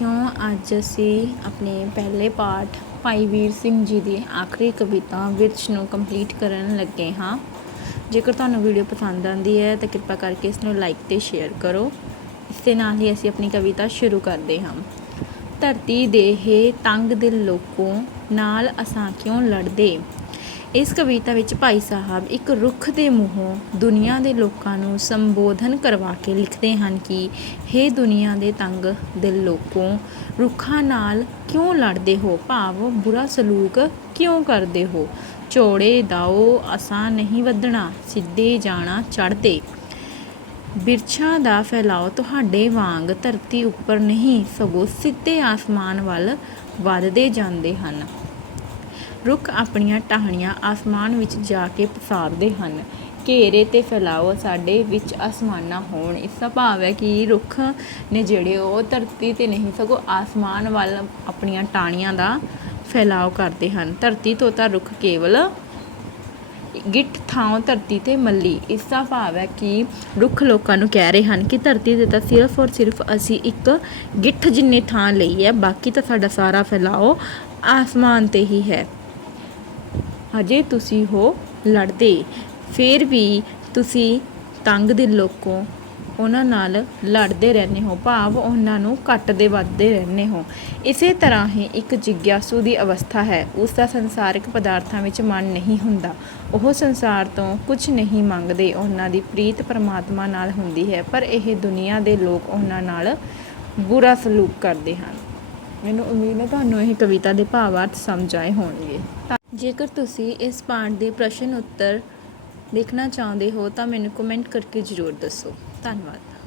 ਵਿਦਿਆਰਥੀਓ ਅੱਜ ਅਸੀਂ ਆਪਣੇ ਪਹਿਲੇ ਪਾਠ ਭਾਈ ਵੀਰ ਸਿੰਘ ਜੀ ਦੀ ਆਖਰੀ ਕਵਿਤਾ ਵਿਰਚ ਨੂੰ ਕੰਪਲੀਟ ਕਰਨ ਲੱਗੇ ਹਾਂ। ਜੇਕਰ ਤੁਹਾਨੂੰ ਵੀਡੀਓ ਪਸੰਦ ਆਉਂਦੀ ਹੈ, ਤਾਂ ਕਿਰਪਾ ਕਰਕੇ ਇਸ ਨੂੰ ਲਾਈਕ ਤੇ ਸ਼ੇਅਰ ਕਰੋ। ਇਸ ਦੇ ਨਾਲ ਹੀ ਅਸੀਂ ਆਪਣੀ ਕਵਿਤਾ ਸ਼ੁਰੂ ਕਰਦੇ ਹਾਂ। ਧਰਤੀ ਦੇ ਹੇ ਤੰਗ ਦਿਲ ਲੋਕੋ, ਨਾਲ ਅਸਾਂ ਕਿਉਂ ਲੜਦੇ? ਇਸ ਕਵਿਤਾ ਵਿੱਚ ਭਾਈ ਸਾਹਿਬ ਇੱਕ ਰੁੱਖ ਦੇ ਮੂੰਹੋਂ ਦੁਨੀਆ ਦੇ ਲੋਕਾਂ ਨੂੰ ਸੰਬੋਧਨ ਕਰਵਾ ਕੇ ਲਿਖਦੇ ਹਨ ਕਿ, ਹੇ ਦੁਨੀਆ ਦੇ ਤੰਗ ਦਿਲ ਲੋਕੋ, ਰੁੱਖਾਂ ਨਾਲ ਕਿਉਂ ਲੜਦੇ ਹੋ? ਭਾਵ ਬੁਰਾ ਸਲੂਕ ਕਿਉਂ ਕਰਦੇ ਹੋ? ਚੌੜੇ ਦਾਓ, ਅਸਾਂ ਨਹੀਂ ਵਧਣਾ, ਸਿੱਧੇ ਜਾਣਾ, ਚੜ੍ਹਦੇ। ਬਿਰਛਾਂ ਦਾ ਫੈਲਾਓ ਤੁਹਾਡੇ ਵਾਂਗ ਧਰਤੀ ਉੱਪਰ ਨਹੀਂ, ਸਗੋਂ ਸਿੱਧੇ ਆਸਮਾਨ ਵੱਲ ਵੱਧਦੇ ਜਾਂਦੇ ਹਨ। ਰੁੱਖ ਆਪਣੀਆਂ ਟਾਹਣੀਆਂ ਆਸਮਾਨ ਵਿੱਚ ਜਾ ਕੇ ਪਸਾਰਦੇ ਹਨ। ਘੇਰੇ ਤੇ ਫੈਲਾਓ ਸਾਡੇ ਵਿੱਚ ਅਸਮਾਨਾਂ ਹੋਣ। ਇਸ ਦਾ ਭਾਵ ਹੈ ਕਿ ਰੁੱਖ ਨੇ ਜਿਹੜੇ ਉਹ ਧਰਤੀ ਤੇ ਨਹੀਂ, ਸਗੋਂ ਆਸਮਾਨ ਵੱਲ ਆਪਣੀਆਂ ਟਾਹਣੀਆਂ ਦਾ ਫੈਲਾਓ ਕਰਦੇ ਹਨ। ਧਰਤੀ ਤੋਂ ਤਾਂ ਰੁੱਖ ਕੇਵਲ ਗਿੱਠ ਥਾਂ ਧਰਤੀ ਤੇ ਮੱਲੀ। ਇਸ ਦਾ ਭਾਵ ਹੈ ਕਿ ਰੁੱਖ ਲੋਕਾਂ ਨੂੰ ਕਹਿ ਰਹੇ ਹਨ ਕਿ ਧਰਤੀ ਤੇ ਤਾਂ ਸਿਰਫ ਔਰ ਸਿਰਫ ਅਸੀਂ ਇੱਕ ਗਿੱਠ ਜਿੰਨੇ ਥਾਂ ਲਈ ਹੈ, ਬਾਕੀ ਤਾਂ ਸਾਡਾ ਸਾਰਾ ਫੈਲਾਓ ਆਸਮਾਨ ਤੇ ਹੀ ਹੈ। ਹਜੇ ਤੁਸੀਂ ਹੋ ਲੜਦੇ। ਫਿਰ ਵੀ ਤੁਸੀਂ ਤੰਗ ਦੇ ਲੋਕੋਂ, ਉਹਨਾਂ ਨਾਲ ਲੜਦੇ ਰਹਿੰਦੇ ਹੋ, ਭਾਵ ਉਹਨਾਂ ਨੂੰ ਘੱਟਦੇ ਵੱਧਦੇ ਰਹਿੰਦੇ ਹੋ। ਇਸੇ ਤਰ੍ਹਾਂ ਹੀ ਇੱਕ ਜਿਗਿਆਸੂ ਦੀ ਅਵਸਥਾ ਹੈ। ਉਸ ਦਾ ਸੰਸਾਰਿਕ ਪਦਾਰਥਾਂ ਵਿੱਚ ਮਨ ਨਹੀਂ ਹੁੰਦਾ। ਉਹ ਸੰਸਾਰ ਤੋਂ ਕੁਝ ਨਹੀਂ ਮੰਗਦੇ। ਉਹਨਾਂ ਦੀ ਪ੍ਰੀਤ ਪਰਮਾਤਮਾ ਨਾਲ ਹੁੰਦੀ ਹੈ, ਪਰ ਇਹ ਦੁਨੀਆ ਦੇ ਲੋਕ ਉਹਨਾਂ ਨਾਲ ਬੁਰਾ ਸਲੂਕ ਕਰਦੇ ਹਨ। ਮੈਨੂੰ ਉਮੀਦ ਹੈ ਤੁਹਾਨੂੰ ਇਹ ਕਵਿਤਾ ਦੇ ਭਾਵਾਰਥ ਸਮਝ ਆਏ ਹੋਣਗੇ। ਜੇਕਰ ਤੁਸੀਂ ਇਸ ਪਾਠ ਦੇ ਪ੍ਰਸ਼ਨ ਉੱਤਰ ਦੇਖਣਾ ਚਾਹੁੰਦੇ ਹੋ ਤਾਂ ਮੈਨੂੰ ਕਮੈਂਟ ਕਰਕੇ ਜ਼ਰੂਰ ਦੱਸੋ। ਧੰਨਵਾਦ।